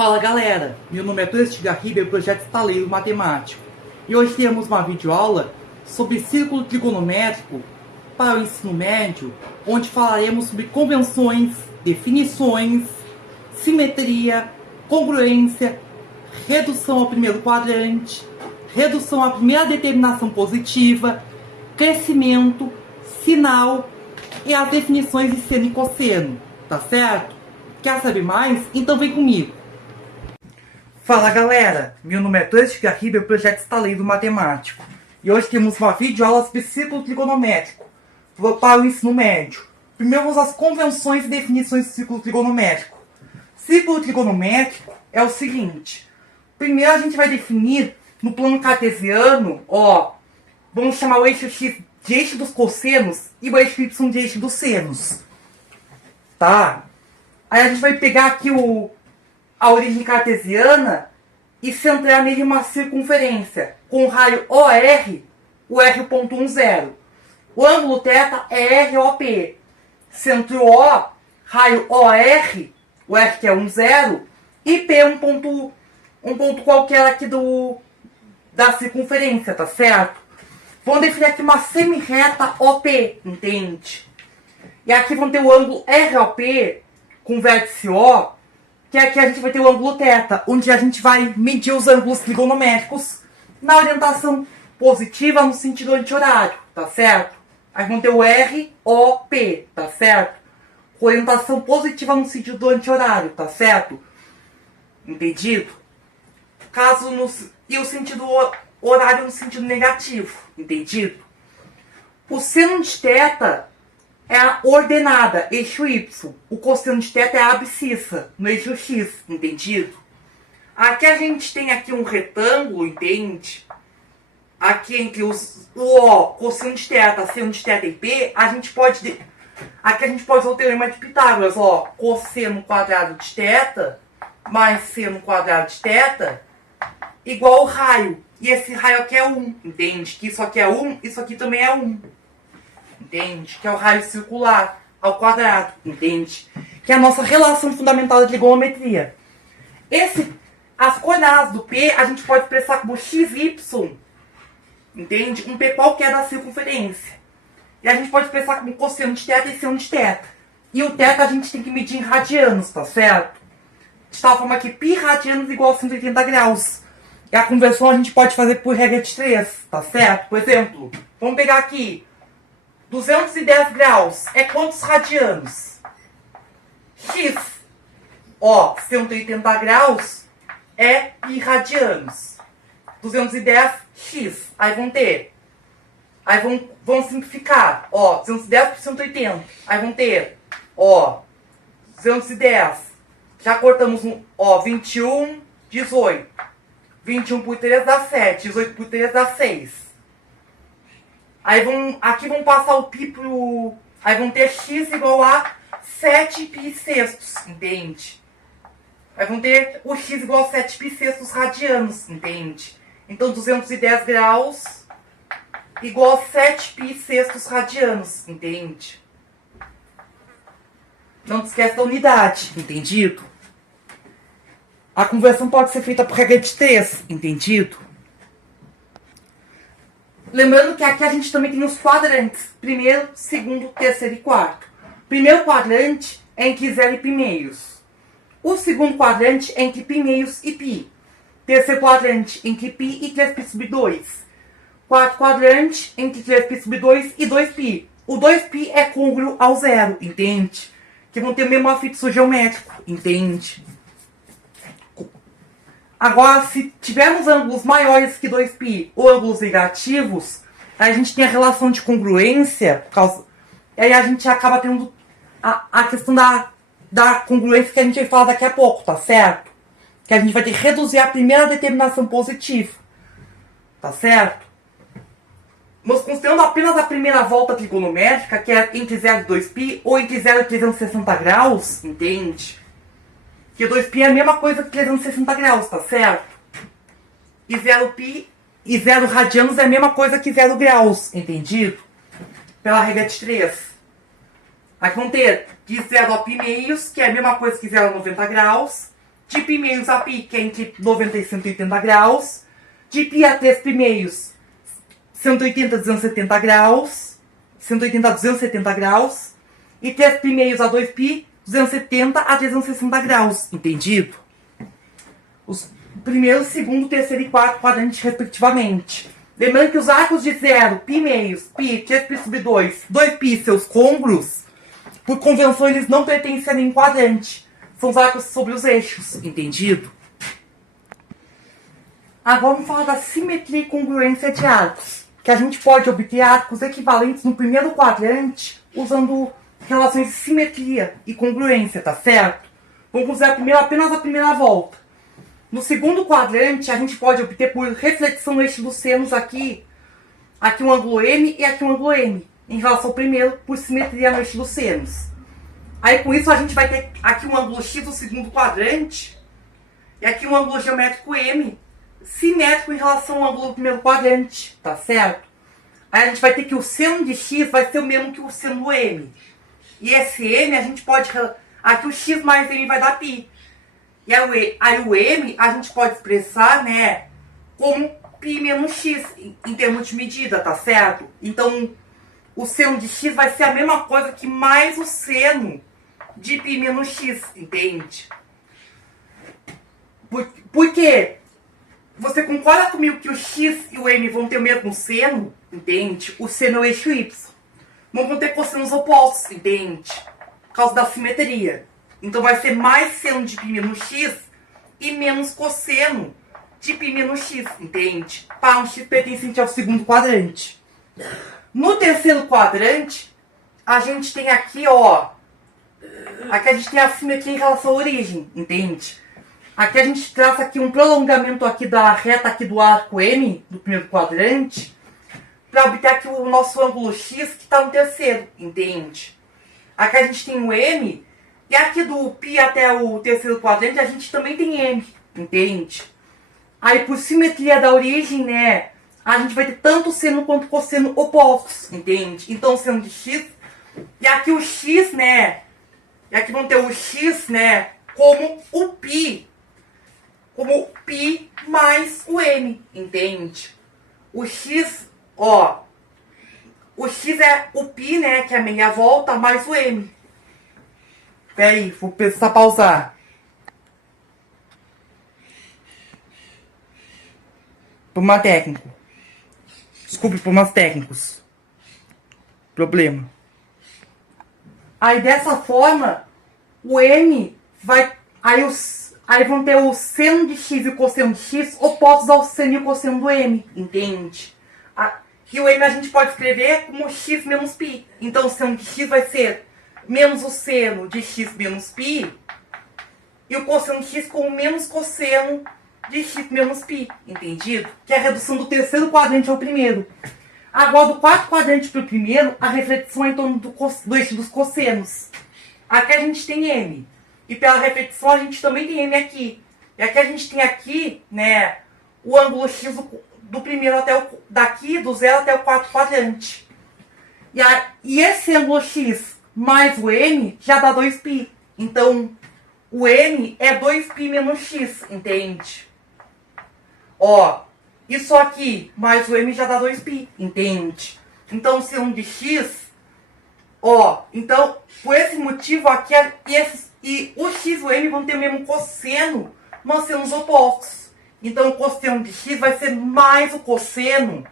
Fala galera, meu nome é Clesto Garriba, projeto Estaleiro Matemático. E hoje temos uma videoaula sobre círculo trigonométrico para o ensino médio, onde falaremos sobre convenções, definições, simetria, congruência, redução ao primeiro quadrante, redução à primeira determinação positiva, crescimento, sinal e as definições de seno e cosseno, tá certo? Quer saber mais? Então vem comigo. Fala galera, meu nome é Clesto Garriba, projeto Estaleiro Matemático. E hoje temos uma videoaula sobre círculo trigonométrico para o ensino médio. Primeiro vamos às convenções e definições do círculo trigonométrico. Círculo trigonométrico é o seguinte. Primeiro a gente vai definir no plano cartesiano, vamos chamar o eixo x de eixo dos cossenos e o eixo y de eixo dos senos. Tá? Aí a gente vai pegar aqui a origem cartesiana e centrar nele uma circunferência com o raio OR, o R.10. O ângulo θ é ROP. Centro O, raio OR, o R que é 10, e P um ponto qualquer aqui da circunferência, tá certo? Vamos definir aqui uma semi-reta OP, entende? E aqui vamos ter o ângulo ROP com vértice O, que aqui a gente vai ter o ângulo θ, onde a gente vai medir os ângulos trigonométricos na orientação positiva no sentido anti-horário, tá certo? Aí vamos ter o ROP, tá certo? Com orientação positiva no sentido anti-horário, tá certo? Entendido? E o sentido horário no sentido negativo, entendido? O seno de θ é a ordenada, eixo Y. O cosseno de θ é a abscissa, no eixo X, entendido? Aqui a gente tem aqui um retângulo, entende? Aqui entre o O, cosseno de θ, seno de θ e P, aqui a gente pode usar o teorema de Pitágoras, cosseno quadrado de θ mais seno quadrado de θ igual ao raio. E esse raio aqui é 1, entende? Que isso aqui é 1, isso aqui também é 1. Entende? Que é o raio circular ao quadrado, entende? Que é a nossa relação fundamental da trigonometria. As coordenadas do P a gente pode expressar como xy, entende? Um P qualquer da circunferência. E a gente pode expressar como cosseno de θ e seno de θ. E o θ a gente tem que medir em radianos, tá certo? De tal forma que π radianos igual a 180 graus. E a conversão a gente pode fazer por regra de 3, tá certo? Por exemplo, vamos pegar aqui 210 graus é quantos radianos? X. 180 graus é π radianos. 210x. Aí vão ter. Aí vão simplificar. 210 por 180. Aí vão ter. 210. Já cortamos 21, 18. 21 por 3 dá 7. 18 por 3 dá 6. Aí aqui vão passar o π pro... Aí vão ter x igual a 7 π sextos, entende? Aí vão ter o x igual a 7 π sextos radianos, entende? Então 210 graus igual a 7 π sextos radianos, entende? Não te esquece da unidade, entendido? A conversão pode ser feita por regra de 3, entendido? Lembrando que aqui a gente também tem os quadrantes. Primeiro, segundo, terceiro e quarto. Primeiro quadrante é entre 0 e π meios. O segundo quadrante é entre π meios e π. Terceiro quadrante entre π e 3π sobre 2. Quarto quadrante entre 3π sobre 2 e 2π. O 2π é côngruo ao zero, entende? Que vão ter o mesmo afixo geométrico, entende? Agora, se tivermos ângulos maiores que 2π ou ângulos negativos, a gente tem a relação de congruência, e aí a gente acaba tendo a questão da congruência que a gente vai falar daqui a pouco, tá certo? Que a gente vai ter que reduzir a primeira determinação positiva, tá certo? Mas considerando apenas a primeira volta trigonométrica, que é entre 0 e 2π, ou entre 0 e 360 graus, entende? Que 2π é a mesma coisa que 360 graus, tá certo? E 0π e 0 radianos é a mesma coisa que 0 graus, entendido? Pela regra de 3. Aqui vão ter de 0 a π meios, que é a mesma coisa que 0 a 90 graus, de π meios a π, que é entre 90 e 180 graus, de π a 3 π meios, 180 a 270 graus, 180 a 270 graus, e 3 π meios a 2 π, 270 a 360 graus, entendido? Os primeiro, segundo, terceiro e quarto quadrantes, respectivamente. Lembrando que os arcos de 0, π meios, π, 3π sobre 2, 2π e seus côngruos, por convenção, eles não pertencem a nenhum quadrante. São os arcos sobre os eixos, entendido? Agora vamos falar da simetria e congruência de arcos. Que a gente pode obter arcos equivalentes no primeiro quadrante usando relações de simetria e congruência, tá certo? Vamos considerar primeiro apenas a primeira volta. No segundo quadrante, a gente pode obter por reflexão no eixo dos senos aqui um ângulo M e aqui um ângulo M, em relação ao primeiro, por simetria no eixo dos senos. Aí com isso a gente vai ter aqui um ângulo X do segundo quadrante e aqui um ângulo geométrico M, simétrico em relação ao ângulo do primeiro quadrante, tá certo? Aí a gente vai ter que o seno de X vai ser o mesmo que o seno do M. E esse M a gente pode... Aqui o X mais M vai dar π. E aí o M a gente pode expressar, né, como π menos X, em termos de medida, tá certo? Então, o seno de X vai ser a mesma coisa que mais o seno de π menos X, entende? Por quê? Você concorda comigo que o X e o M vão ter o mesmo seno, entende? O seno é o eixo Y. Vão ter cossenos opostos, entende? Por causa da simetria. Então vai ser mais seno de π menos X e menos cosseno de π menos X, entende? Para um X pertencente ao segundo quadrante. No terceiro quadrante, a gente tem aqui, ó... Aqui a gente tem a simetria em relação à origem, entende? Aqui a gente traça aqui um prolongamento aqui da reta aqui do arco M, do primeiro quadrante, para obter aqui o nosso ângulo X que está no terceiro, entende? Aqui a gente tem o M... E aqui do π até o terceiro quadrante, a gente também tem M, entende? Aí, por simetria da origem, né, a gente vai ter tanto seno quanto cosseno opostos, entende? Então, o seno de X, e aqui o X, né, e aqui vamos ter o X, né, como o π mais o M, entende? O X, ó, o X é o π, né, que é a meia volta, mais o M. Pera aí, vou precisar pausar. Problema técnico. Desculpe, problemas técnicos. Problema. Aí dessa forma, o M vai... Aí vão ter o seno de X e o cosseno de X opostos ao seno e o cosseno do M, entende? E o M a gente pode escrever como X menos π. Então o seno de X vai ser... menos o seno de X menos π, e o cosseno de X com o menos cosseno de X menos π, entendido? Que é a redução do terceiro quadrante ao primeiro. Agora, do quarto quadrante para o primeiro, a reflexão é em torno do eixo dos cossenos. Aqui a gente tem M, e pela reflexão a gente também tem M aqui. E aqui a gente tem aqui, né, o ângulo X do primeiro até daqui, do 0 até o quarto quadrante. E esse ângulo X mais o M já dá 2π. Então, o M é 2π menos X, entende? Ó, isso aqui mais o M já dá 2π, entende? Então, o seno de X, ó, então, por esse motivo aqui, e o X e o M vão ter o mesmo cosseno, mas senos opostos. Então, o cosseno de X vai ser mais o cosseno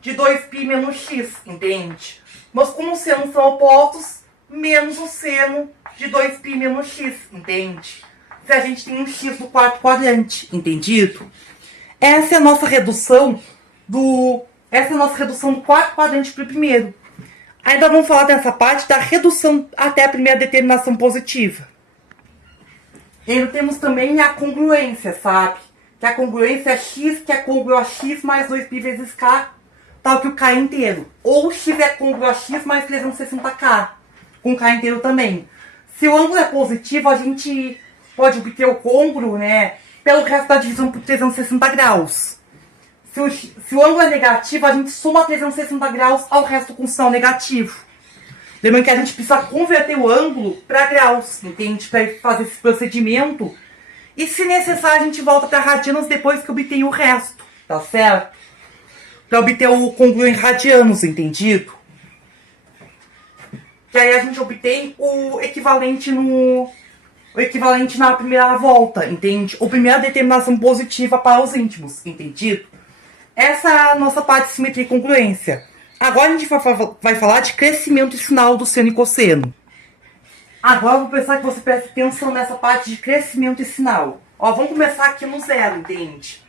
de 2π menos X, entende? Mas como os senos são opostos, menos o seno de 2π menos X, entende? Se a gente tem um X no quarto quadrante, entendido? Essa é a nossa redução do quarto quadrante para o primeiro. Ainda vamos falar dessa parte da redução até a primeira determinação positiva. E temos também a congruência, sabe? Que a congruência é X, que é congruo a X mais 2π vezes K, tal que o K inteiro. Ou X é congruo a X mais 360K, com K inteiro também. Se o ângulo é positivo, a gente pode obter o congruo, né, pelo resto da divisão por 360 graus. Se o ângulo é negativo, a gente soma 360 graus ao resto com sinal negativo. Lembrando que a gente precisa converter o ângulo para graus, entende? Para fazer esse procedimento. E se necessário, a gente volta para radianos depois que obtém o resto, tá certo? Para obter o congruo em radianos, entendido? Que aí a gente obtém o equivalente na primeira volta, entende? Ou primeira determinação positiva para os íntimos, entendido? Essa é a nossa parte de simetria e congruência. Agora a gente vai falar de crescimento e sinal do seno e cosseno. Agora eu vou pensar que você preste atenção nessa parte de crescimento e sinal. Ó, vamos começar aqui no zero, entende?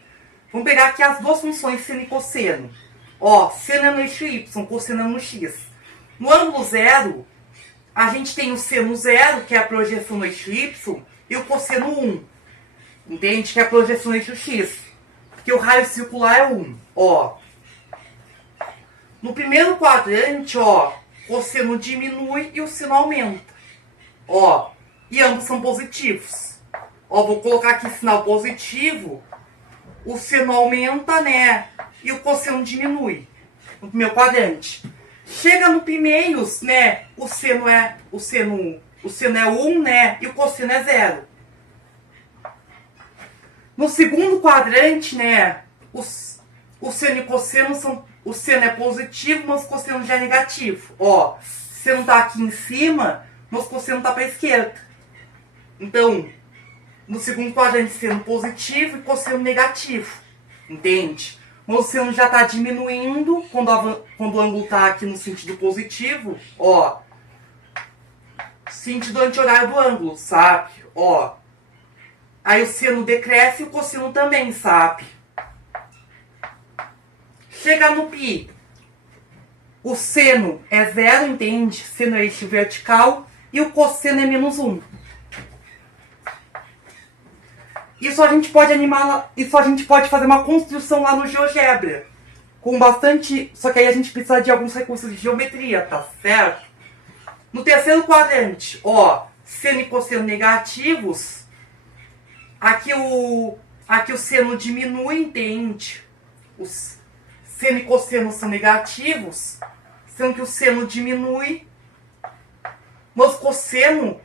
Vamos pegar aqui as duas funções seno e cosseno. Ó, seno é no eixo Y, cosseno é no X. No ângulo zero, a gente tem o seno zero, que é a projeção no eixo Y, e o cosseno 1, entende? Que é a projeção no eixo X. Porque o raio circular é 1. Ó, no primeiro quadrante, ó, o cosseno diminui e o seno aumenta. Ó, e ambos são positivos. Ó, vou colocar aqui sinal positivo. O seno aumenta, né? E o cosseno diminui. No primeiro quadrante. Chega no primeiros, né? O seno é 1, né? E o cosseno é 0. No segundo quadrante, né? O seno e o cosseno são... O seno é positivo, mas o cosseno já é negativo. Ó, o seno tá aqui em cima, mas o cosseno tá para a esquerda. Então, no segundo quadrante, seno positivo e cosseno negativo. Entende? Mas o seno já está diminuindo quando o ângulo está aqui no sentido positivo. Ó, sentido anti-horário do ângulo, sabe? Ó, aí o seno decresce e o cosseno também, sabe? Chega no π, o seno é 0, entende? Seno é eixo vertical e o cosseno é menos 1. Isso a gente pode fazer uma construção lá no GeoGebra. Com bastante... Só que aí a gente precisa de alguns recursos de geometria, tá certo? No terceiro quadrante, ó, seno e cosseno negativos. Aqui o seno diminui, entende? Os seno e cosseno são negativos, sendo que o seno diminui, mas o cosseno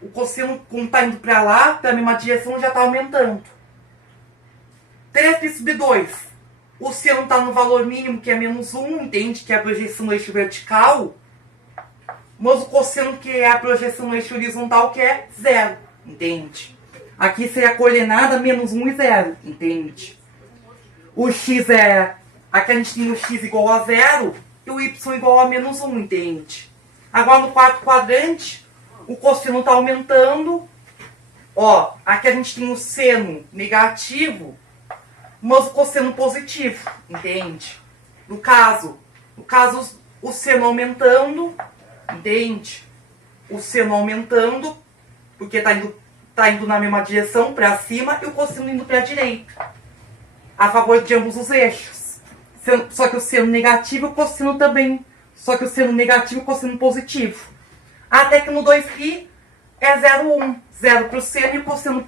o cosseno, como está indo para lá, para a mesma direção, já está aumentando. 3π sub 2. O seno está no valor mínimo, que é menos 1, entende? Que é a projeção no eixo vertical. Mas o cosseno, que é a projeção no eixo horizontal, que é 0, entende? Aqui seria a coordenada menos 1 e 0, entende? O x é... Aqui a gente tem o x igual a 0 e o y igual a menos 1, entende? Agora no quarto quadrante, o cosseno está aumentando. Ó, aqui a gente tem o seno negativo, mas o cosseno positivo, entende? No caso o seno aumentando, entende? O seno aumentando, porque tá indo na mesma direção, para cima, e o cosseno indo para a direita. A favor de ambos os eixos. Só que o seno negativo e o cosseno também. Só que o seno negativo e o cosseno positivo. Até que no 2π é 0, 1. 0 para o seno e o cosseno...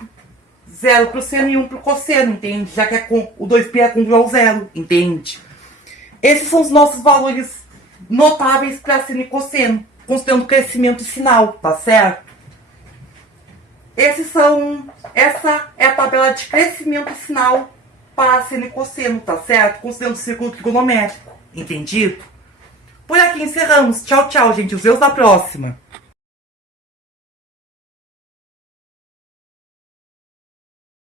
0 para o seno e 1 para o cosseno, entende? Já que o 2π é congruo ao 0, entende? Esses são os nossos valores notáveis para seno e cosseno, considerando crescimento e sinal, tá certo? Essa é a tabela de crescimento e sinal para seno e cosseno, tá certo? Considerando o círculo trigonométrico, entendido? Por aqui encerramos. Tchau, tchau, gente. Os vemos na próxima.